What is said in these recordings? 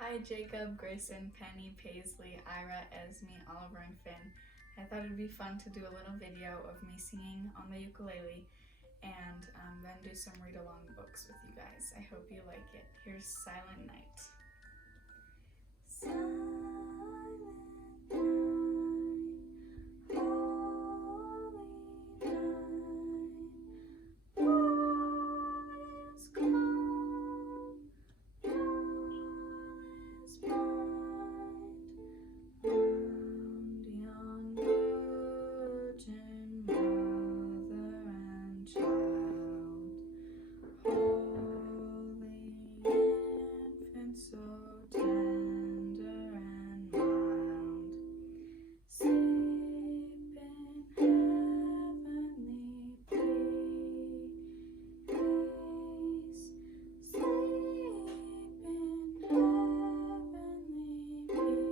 Hi Jacob, Grayson, Penny, Paisley, Ira, Esme, Oliver, and Finn. I thought it'd be fun to do a little video of me singing on the ukulele and then do some read-along books with you guys. I hope you like it. Here's Silent Night. Silent night, holy night, all is calm, all is bright, round yon virgin mother and child, holy infant, so tender and mild, sleep in heavenly peace, sleep in heavenly peace.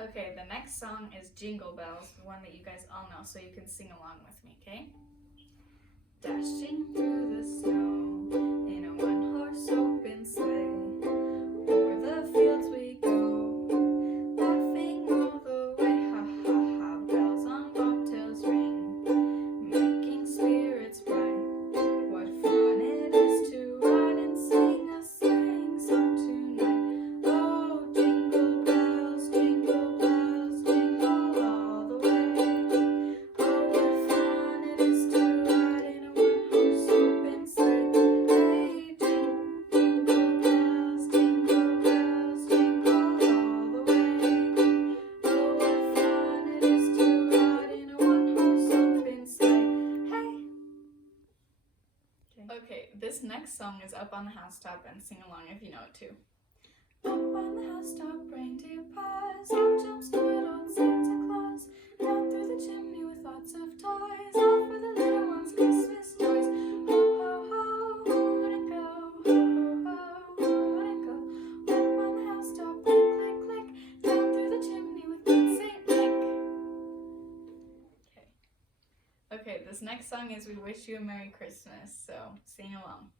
Okay, the next song is Jingle Bells, the one that you guys all know, so you can sing along with me, okay? Dashing through the snow in a one-horse open sleigh, o'er the fields we go, laughing all the way, ha ha ha, bells on bobtails ring, making spirits bright. What fun it is to ride and sing a sleighing song tonight. Oh, jingle bells, jingle all the way. Oh, what fun it is to ride in a one-horse open sleigh. Hey, jingle bells, jingle all the way. Oh, what fun it is to ride in a one-horse open sleigh. Hey. Okay, this next song is Up on the Housetop, and sing along if you know it too. Up on the housetop, reindeer pies, out jumps good old Santa Claus, down through the chimney with lots of toys, all for the little ones' Christmas toys. Ho, ho, ho, who would it go? Ho, ho, ho, who would it go? Up on the housetop, click, click, click, down through the chimney with good Saint Nick. Okay, this next song is We Wish You a Merry Christmas, so sing along.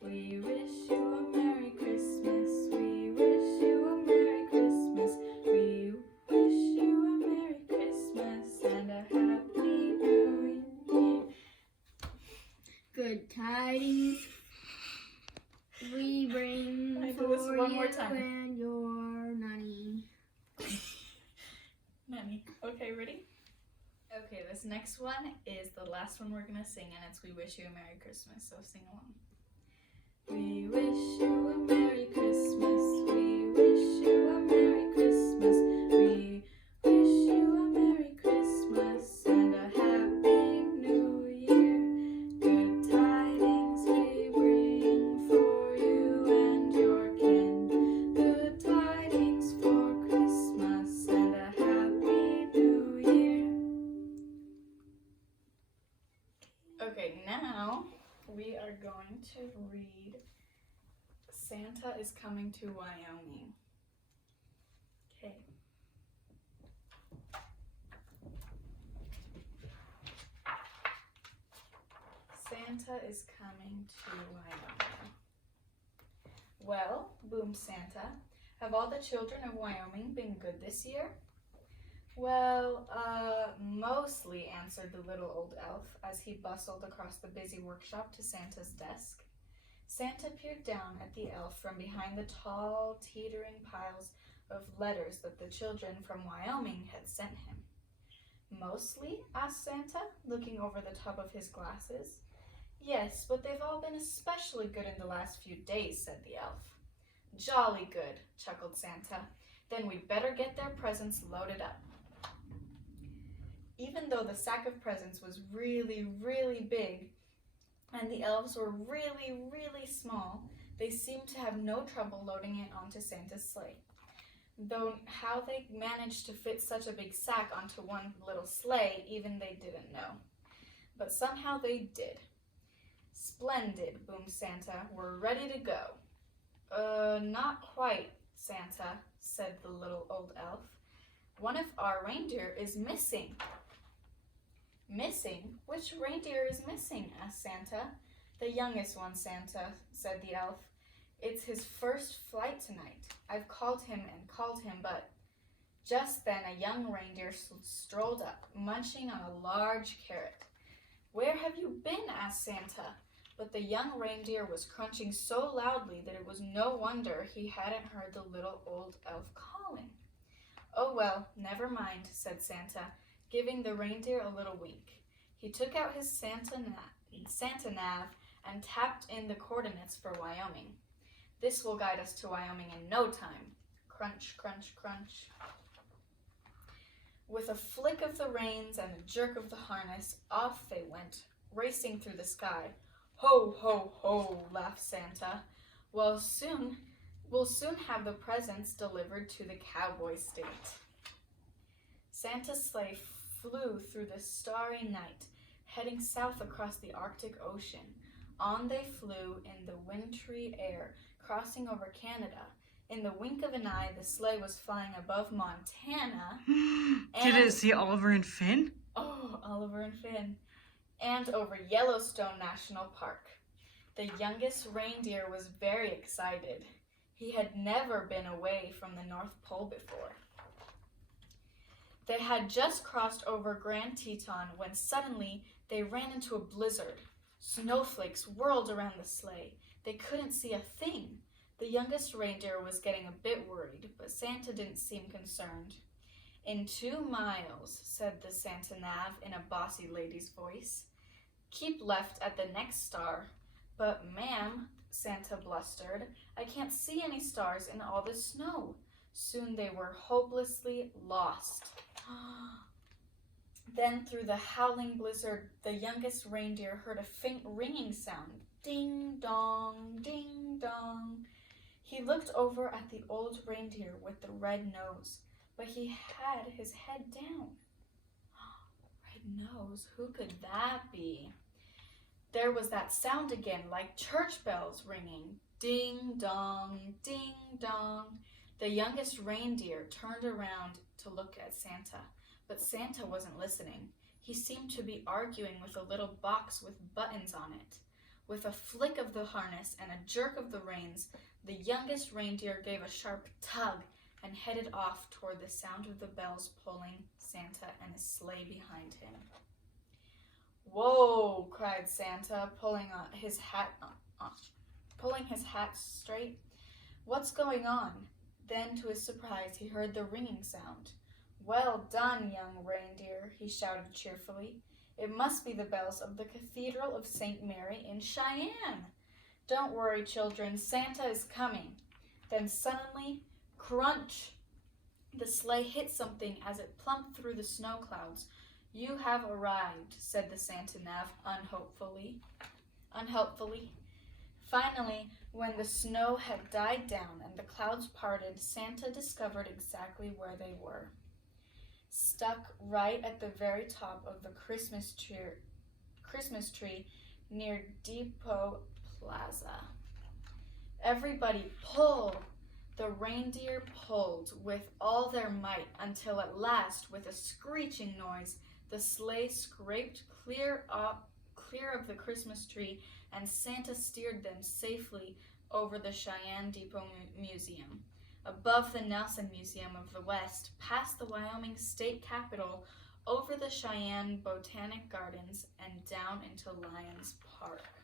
We wish you a Merry Christmas, we wish you a Merry Christmas, we wish you a Merry Christmas and a Happy New Year. Good tidings we bring I do for this one more you time. and your nanny. Nanny. Okay, ready? Okay, this next one is the last one we're gonna sing, and it's We Wish You a Merry Christmas, so sing along. We wish you a Merry Christmas, we wish you a Merry Christmas, we wish you a Merry Christmas and a Happy New Year. Good tidings we bring for you and your kin, good tidings for Christmas and a Happy New Year. Okay, now we are going to read Santa is Coming to Wyoming. Okay. Santa is coming to Wyoming. Well, boomed Santa, have all the children of Wyoming been good this year? Well, mostly, answered the little old elf as he bustled across the busy workshop to Santa's desk. Santa peered down at the elf from behind the tall, teetering piles of letters that the children from Wyoming had sent him. Mostly? Asked Santa, looking over the top of his glasses. Yes, but they've all been especially good in the last few days, said the elf. Jolly good, chuckled Santa. Then we'd better get their presents loaded up. Even though the sack of presents was really, really big, and the elves were really, really small, they seemed to have no trouble loading it onto Santa's sleigh. Though how they managed to fit such a big sack onto one little sleigh, even they didn't know. But somehow they did. Splendid, boomed Santa. We're ready to go. Not quite, Santa, said the little old elf. One of our reindeer is missing. Missing? Which reindeer is missing? Asked Santa. "The youngest one, Santa," said the elf. "It's his first flight tonight. I've called him and called him, but—" Just then a young reindeer strolled up, munching on a large carrot. "Where have you been?" asked Santa. But the young reindeer was crunching so loudly that it was no wonder he hadn't heard the little old elf calling. "Oh well, never mind," said Santa, giving the reindeer a little wink. He took out his Santa nav and tapped in the coordinates for Wyoming. "This will guide us to Wyoming in no time." Crunch, crunch, crunch. With a flick of the reins and a jerk of the harness, off they went, racing through the sky. "Ho, ho, ho," laughed Santa. We'll soon have the presents delivered to the cowboy state." Santa's sleigh flew through the starry night, heading south across the Arctic Ocean. On they flew in the wintry air, crossing over Canada. In the wink of an eye, the sleigh was flying above Montana. Did it see Oliver and Finn? Oh, Oliver and Finn. And over Yellowstone National Park. The youngest reindeer was very excited. He had never been away from the North Pole before. They had just crossed over Grand Teton when suddenly they ran into a blizzard. Snowflakes whirled around the sleigh. They couldn't see a thing. The youngest reindeer was getting a bit worried, but Santa didn't seem concerned. "In 2 miles, said the Santa nav in a bossy lady's voice. "Keep left at the next star." "But, ma'am," Santa blustered, "I can't see any stars in all this snow." Soon they were hopelessly lost. Then through the howling blizzard, the youngest reindeer heard a faint ringing sound. Ding dong, ding dong. He looked over at the old reindeer with the red nose, but he had his head down. Red nose, who could that be? There was that sound again, like church bells ringing. Ding dong, ding dong. The youngest reindeer turned around to look at Santa, but Santa wasn't listening. He seemed to be arguing with a little box with buttons on it. With a flick of the harness and a jerk of the reins, the youngest reindeer gave a sharp tug and headed off toward the sound of the bells pulling Santa and his sleigh behind him. "Whoa!" cried Santa, pulling his hat straight. "What's going on?" Then, to his surprise, he heard the ringing sound. "Well done, young reindeer," he shouted cheerfully. "It must be the bells of the Cathedral of St. Mary in Cheyenne. Don't worry, children, Santa is coming." Then suddenly, crunch! The sleigh hit something as it plumped through the snow clouds. "You have arrived," said the Santa nav unhelpfully. Finally, when the snow had died down and the clouds parted, Santa discovered exactly where they were. Stuck right at the very top of the Christmas tree near Depot Plaza. Everybody pull! The reindeer pulled with all their might until at last, with a screeching noise, the sleigh scraped clear of the Christmas tree, and Santa steered them safely over the Cheyenne Depot Museum, above the Nelson Museum of the West, past the Wyoming State Capitol, over the Cheyenne Botanic Gardens, and down into Lions Park.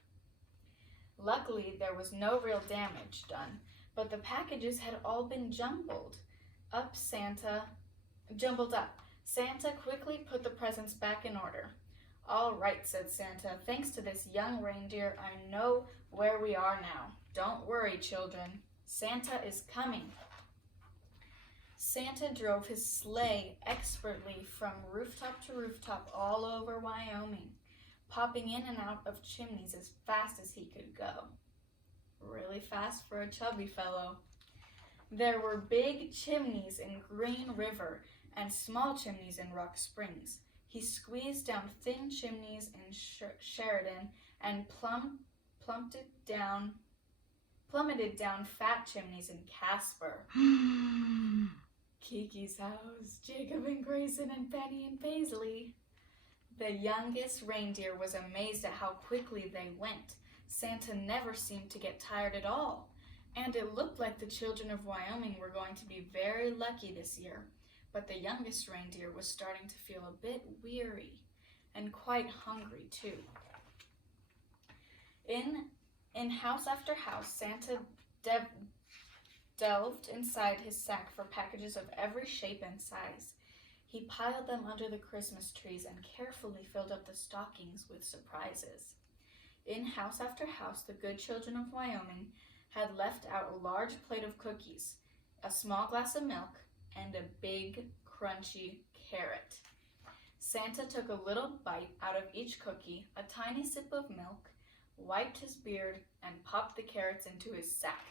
Luckily, there was no real damage done, but the packages had all been jumbled up. Santa quickly put the presents back in order. "All right," said Santa. "Thanks to this young reindeer, I know where we are now. Don't worry, children. Santa is coming." Santa drove his sleigh expertly from rooftop to rooftop all over Wyoming, popping in and out of chimneys as fast as he could go. Really fast for a chubby fellow. There were big chimneys in Green River and small chimneys in Rock Springs. He squeezed down thin chimneys in Sheridan and plummeted down fat chimneys in Casper. Kiki's house, Jacob and Grayson and Penny and Paisley. The youngest reindeer was amazed at how quickly they went. Santa never seemed to get tired at all, and it looked like the children of Wyoming were going to be very lucky this year. But the youngest reindeer was starting to feel a bit weary and quite hungry too. In house after house, Santa delved inside his sack for packages of every shape and size. He piled them under the Christmas trees and carefully filled up the stockings with surprises. In house after house, the good children of Wyoming had left out a large plate of cookies, a small glass of milk, and a big, crunchy carrot. Santa took a little bite out of each cookie, a tiny sip of milk, wiped his beard, and popped the carrots into his sack.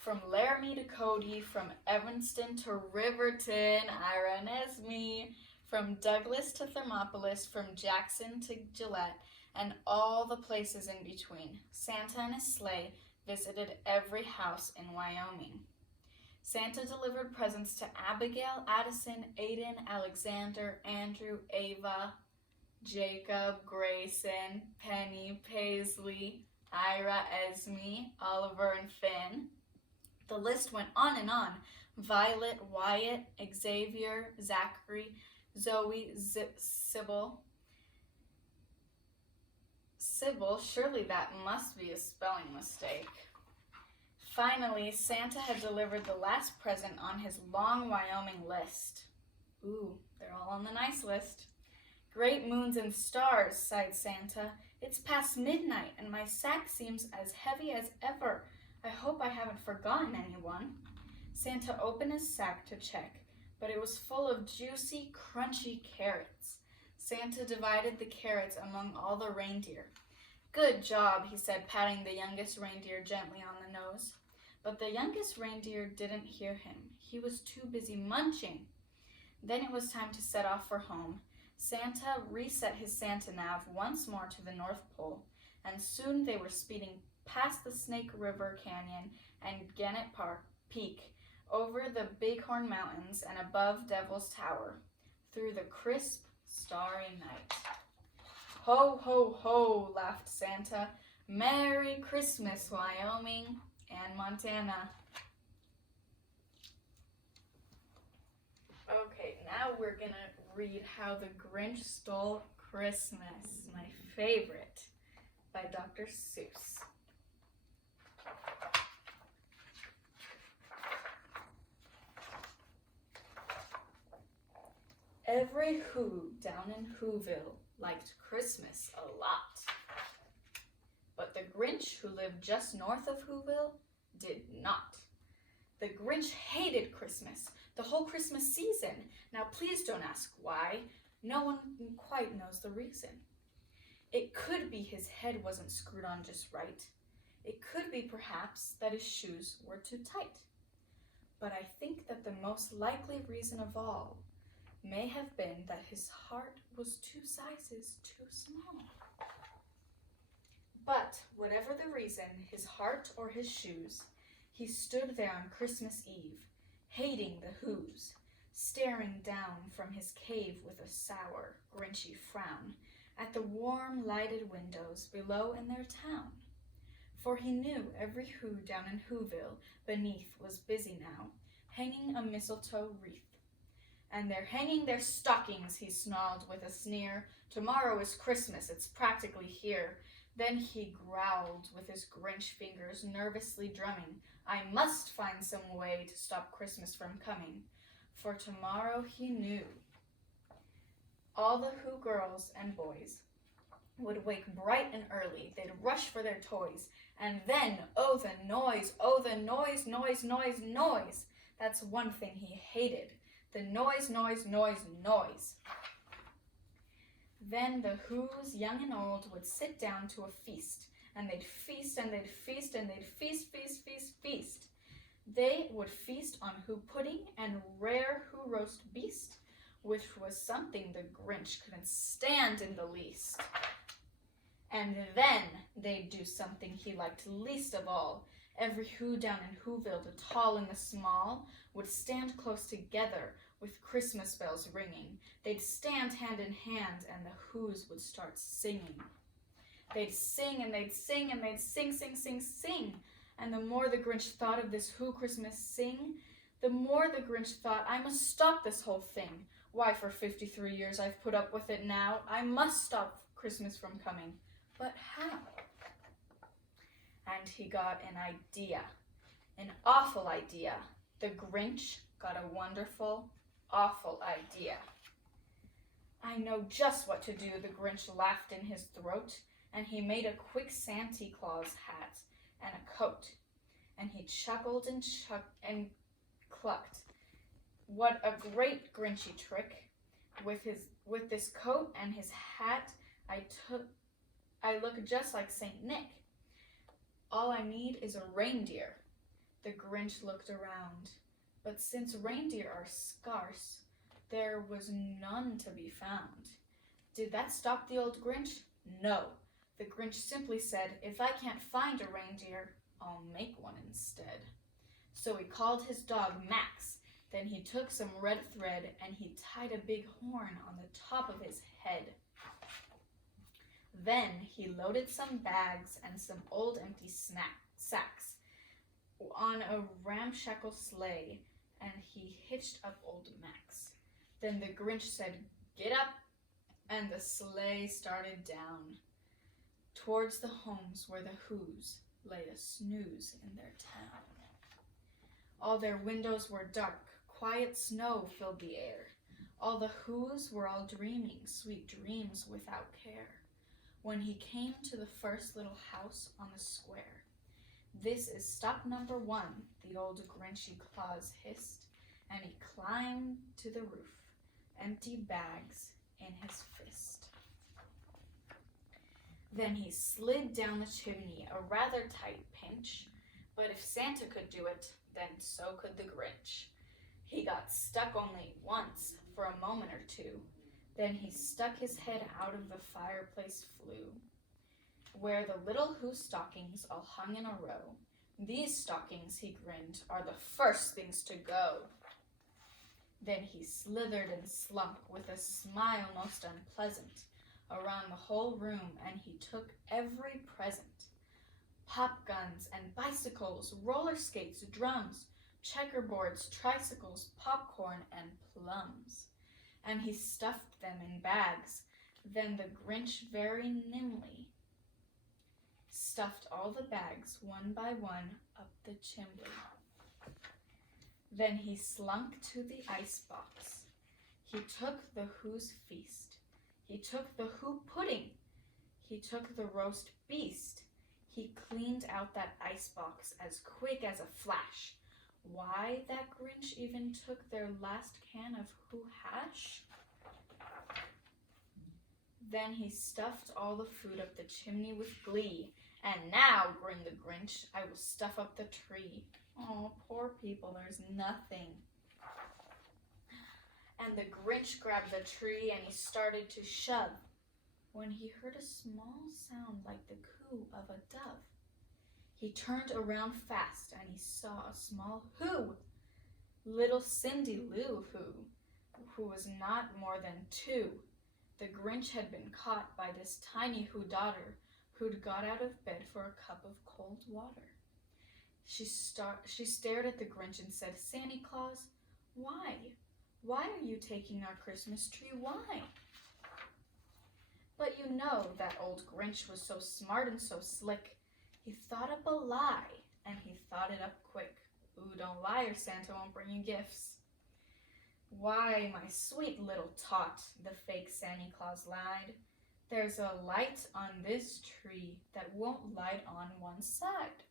From Laramie to Cody, from Evanston to Riverton, Ira and Esme, from Douglas to Thermopolis, from Jackson to Gillette, and all the places in between, Santa and his sleigh visited every house in Wyoming. Santa delivered presents to Abigail, Addison, Aiden, Alexander, Andrew, Ava, Jacob, Grayson, Penny, Paisley, Ira, Esme, Oliver, and Finn. The list went on and on. Violet, Wyatt, Xavier, Zachary, Zoe, Sybil. Sybil, surely that must be a spelling mistake. Finally, Santa had delivered the last present on his long Wyoming list. Ooh, they're all on the nice list. Great moons and stars, sighed Santa. It's past midnight and my sack seems as heavy as ever. I hope I haven't forgotten anyone. Santa opened his sack to check, but it was full of juicy, crunchy carrots. Santa divided the carrots among all the reindeer. Good job, he said, patting the youngest reindeer gently on the nose. But the youngest reindeer didn't hear him. He was too busy munching. Then it was time to set off for home. Santa reset his Santa nav once more to the North Pole, and soon they were speeding past the Snake River Canyon and Gannett Park Peak, over the Bighorn Mountains and above Devil's Tower, through the crisp, starry night. Ho, ho, ho, laughed Santa. Merry Christmas, Wyoming and Montana. Okay, now we're gonna read How the Grinch Stole Christmas, my favorite, by Dr. Seuss. Every Who down in Whoville liked Christmas a lot. But the Grinch, who lived just north of Whoville, did not. The Grinch hated Christmas, the whole Christmas season. Now please don't ask why. No one quite knows the reason. It could be his head wasn't screwed on just right. It could be perhaps that his shoes were too tight. But I think that the most likely reason of all may have been that his heart was 2 sizes too small. But whatever the reason, his heart or his shoes, he stood there on Christmas Eve, hating the Whos, staring down from his cave with a sour, grinchy frown at the warm, lighted windows below in their town. For he knew every Who down in Whoville beneath was busy now, hanging a mistletoe wreath. And they're hanging their stockings, he snarled with a sneer. Tomorrow is Christmas, it's practically here. Then he growled with his Grinch fingers nervously drumming. I must find some way to stop Christmas from coming. For tomorrow he knew. All the Who girls and boys would wake bright and early. They'd rush for their toys. And then, oh the noise, noise, noise, noise. That's one thing he hated. The noise, noise, noise, noise. Then the Whos, young and old, would sit down to a feast, and they'd feast, and they'd feast, and they'd feast, feast, feast, feast. They would feast on Who pudding and rare Who roast beast, which was something the Grinch couldn't stand in the least. And then they'd do something he liked least of all. Every Who down in Whoville, the tall and the small, would stand close together with Christmas bells ringing. They'd stand hand in hand and the Whos would start singing. They'd sing and they'd sing and they'd sing, sing, sing, sing. And the more the Grinch thought of this Who Christmas Sing, the more the Grinch thought, I must stop this whole thing. Why, for 53 years I've put up with it now. I must stop Christmas from coming. But how? And he got an idea. An awful idea. The Grinch got a wonderful, awful idea. I know just what to do, the Grinch laughed in his throat, and he made a quick Santa Claus hat and a coat. And he chuckled and clucked. What a great Grinchy trick. With this coat and his hat, I look just like Saint Nick. All I need is a reindeer. The Grinch looked around, but since reindeer are scarce, there was none to be found. Did that stop the old Grinch? No. The Grinch simply said, if I can't find a reindeer, I'll make one instead. So he called his dog Max. Then he took some red thread and he tied a big horn on the top of his head. Then he loaded some bags and some old empty sacks on a ramshackle sleigh, and he hitched up old Max. Then the Grinch said, get up, and the sleigh started down towards the homes where the Whos lay a snooze in their town. All their windows were dark, quiet snow filled the air. All the Whos were all dreaming sweet dreams without care. When he came to the first little house on the square, this is stop number 1, the old Grinchy Claus hissed, and he climbed to the roof, empty bags in his fist. Then he slid down the chimney, a rather tight pinch, but if Santa could do it, then so could the Grinch. He got stuck only once, for a moment or two. Then he stuck his head out of the fireplace flue, where the little Who stockings all hung in a row. These stockings, he grinned, are the first things to go. Then he slithered and slunk with a smile most unpleasant around the whole room, and he took every present. Pop guns and bicycles, roller skates, drums, checkerboards, tricycles, popcorn, and plums. And he stuffed them in bags. Then the Grinch very nimbly stuffed all the bags one by one up the chimney. Then he slunk to the icebox. He took the Who's feast. He took the Who pudding. He took the roast beast. He cleaned out that icebox as quick as a flash. Why that Grinch even took their last can of Who hash? Then he stuffed all the food up the chimney with glee. And now, grinned the Grinch, I will stuff up the tree. Oh, poor people, there's nothing. And the Grinch grabbed the tree and he started to shove, when he heard a small sound like the coo of a dove. He turned around fast and he saw a small Who, little Cindy Lou who was not more than 2. The Grinch had been caught by this tiny Who daughter who'd got out of bed for a cup of cold water. She stared at the Grinch and said, Santa Claus, why? Why are you taking our Christmas tree? Why? But you know that old Grinch was so smart and so slick. He thought up a lie, and he thought it up quick. Ooh, don't lie or Santa won't bring you gifts. Why, my sweet little tot, the fake Santa Claus lied. There's a light on this tree that won't light on one side.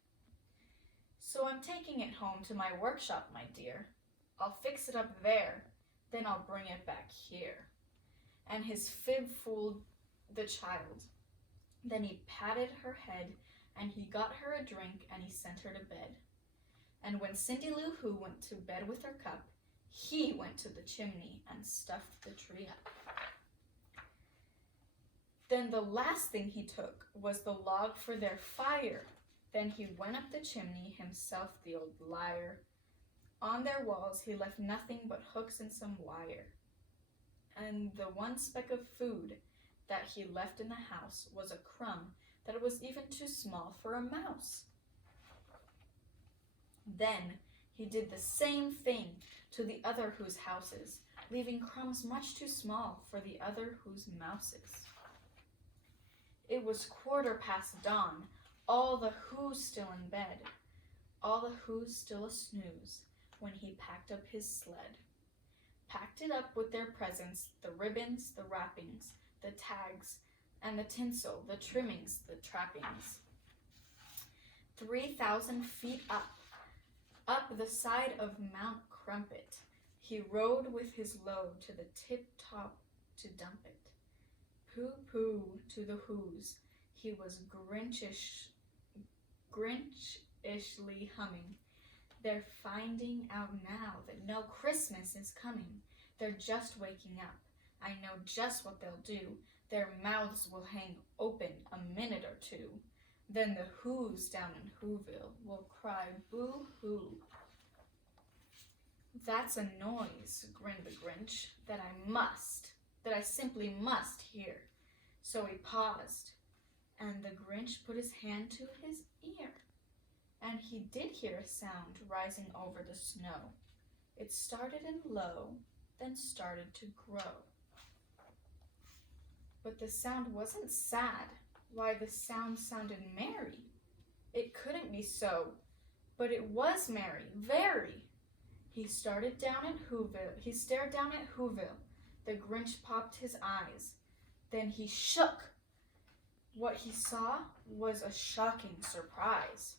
So I'm taking it home to my workshop, my dear. I'll fix it up there, then I'll bring it back here. And his fib fooled the child. Then he patted her head, and he got her a drink, and he sent her to bed. And when Cindy Lou Who went to bed with her cup, he went to the chimney and stuffed the tree up. Then the last thing he took was the log for their fire. Then he went up the chimney himself, the old liar. On their walls he left nothing but hooks and some wire. And the one speck of food that he left in the house was a crumb that it was even too small for a mouse. Then he did the same thing to the other Who's houses, leaving crumbs much too small for the other Who's mouses. It was 1/4 dawn, all the Who's still in bed, all the Who's still a snooze, when he packed up his sled. Packed it up with their presents, the ribbons, the wrappings, the tags, and the tinsel, the trimmings, the trappings. 3,000 feet up the side of Mount Crumpet, he rode with his load to the tip-top to dump it. Pooh-pooh to the Who's, he was Grinch-ishly humming. They're finding out now that no Christmas is coming. They're just waking up. I know just what they'll do. Their mouths will hang open a minute or two. Then the Who's down in Whoville will cry boo-hoo. That's a noise, grinned the Grinch, that I simply must hear. So he paused, and the Grinch put his hand to his ear. And he did hear a sound rising over the snow. It started in low, then started to grow. But the sound wasn't sad. Why, the sound sounded merry. It couldn't be so, but it was merry, very. He stared down at Whoville. The Grinch popped his eyes. Then he shook. What he saw was a shocking surprise.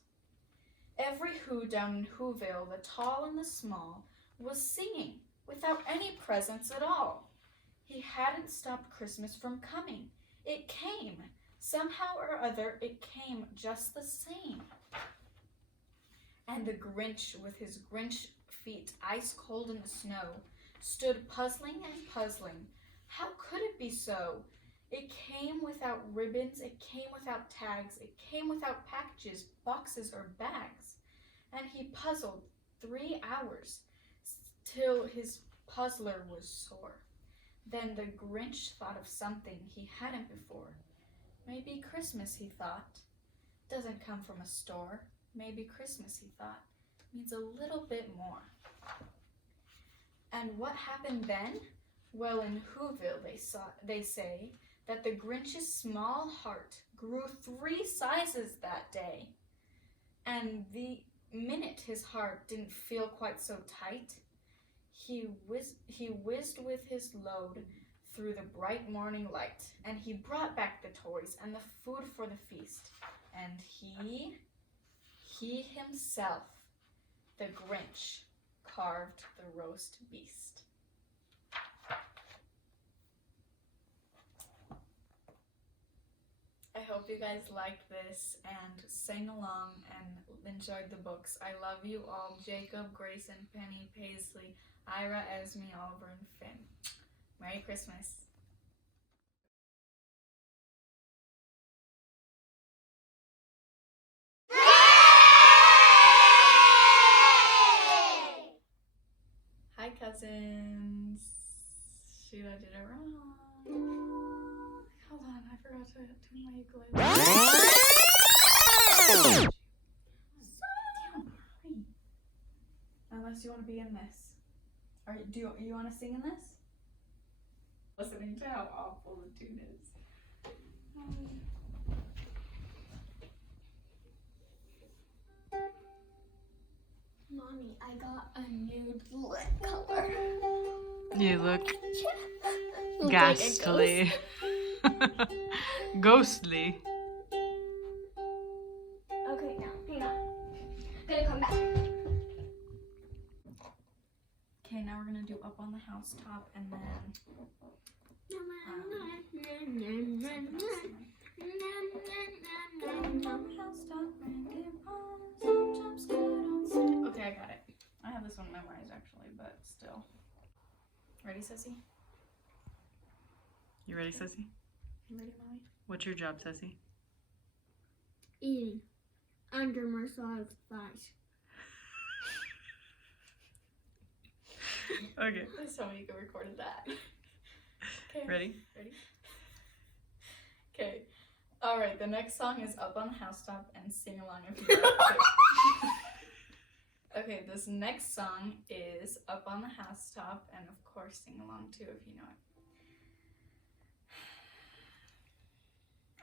Every Who down in Whoville, the tall and the small, was singing without any presents at all. He hadn't stopped Christmas from coming. It came. Somehow or other, it came just the same. And the Grinch, with his Grinch feet ice cold in the snow, stood puzzling and puzzling. How could it be so? It came without ribbons, it came without tags, it came without packages, boxes, or bags. And he puzzled 3 hours, till his puzzler was sore. Then the Grinch thought of something he hadn't before. Maybe Christmas, he thought, doesn't come from a store. Maybe Christmas, he thought, means a little bit more. And what happened then? Well, in Whoville, they say that the Grinch's small heart grew 3 sizes that day. And the minute his heart didn't feel quite so tight, he whizzed with his load through the bright morning light, and he brought back the toys and the food for the feast. And he himself, the Grinch, carved the roast beast. I hope you guys liked this and sang along and enjoyed the books. I love you all, Jacob, Grayson, Penny, Paisley, Ira, Esme, Oliver, and Finn. Merry Christmas. Hi, cousins. Shoot, I did it wrong. Hold on, I forgot to tune my ukulele. Unless you want to be in this. Or do you want to sing in this? Listening to how awful the tune is. Mommy, I got a new lip color. You look Look ghastly. Ghostly. Okay, now, hang on. Gonna come back. Okay, now we're gonna do Up on the Housetop and then okay, I got it. I have this one memorized actually, but still. Ready, Sissy? You ready, Sissy? You ready, Mommy? What's your job, Sissy? Eating under Marcella's thighs. Okay. So you can record that. Okay. Ready? Ready? Okay. Alright, the next song is Up on the Housetop and sing along if you like to. Okay, this next song is Up on the Housetop and of course sing along too if you know it.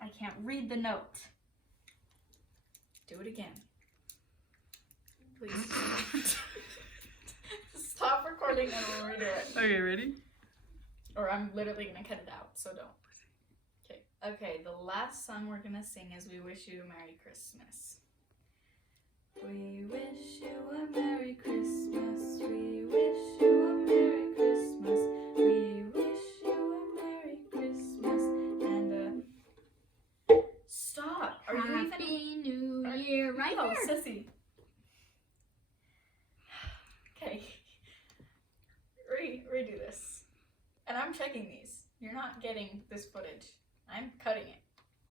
I can't read the note. Do it again. Please. Stop recording and we'll redo it. Okay, ready? Or I'm literally gonna cut it out, so don't. Okay. Okay, the last song we're gonna sing is We Wish You a Merry Christmas. We wish you a Merry Christmas. We wish you a Merry Christmas. We wish you a Merry Christmas. And stop. Are you even Happy New Year, right Oh, there. sissy. Okay. Redo this. And I'm checking these. You're not getting this footage. I'm cutting it.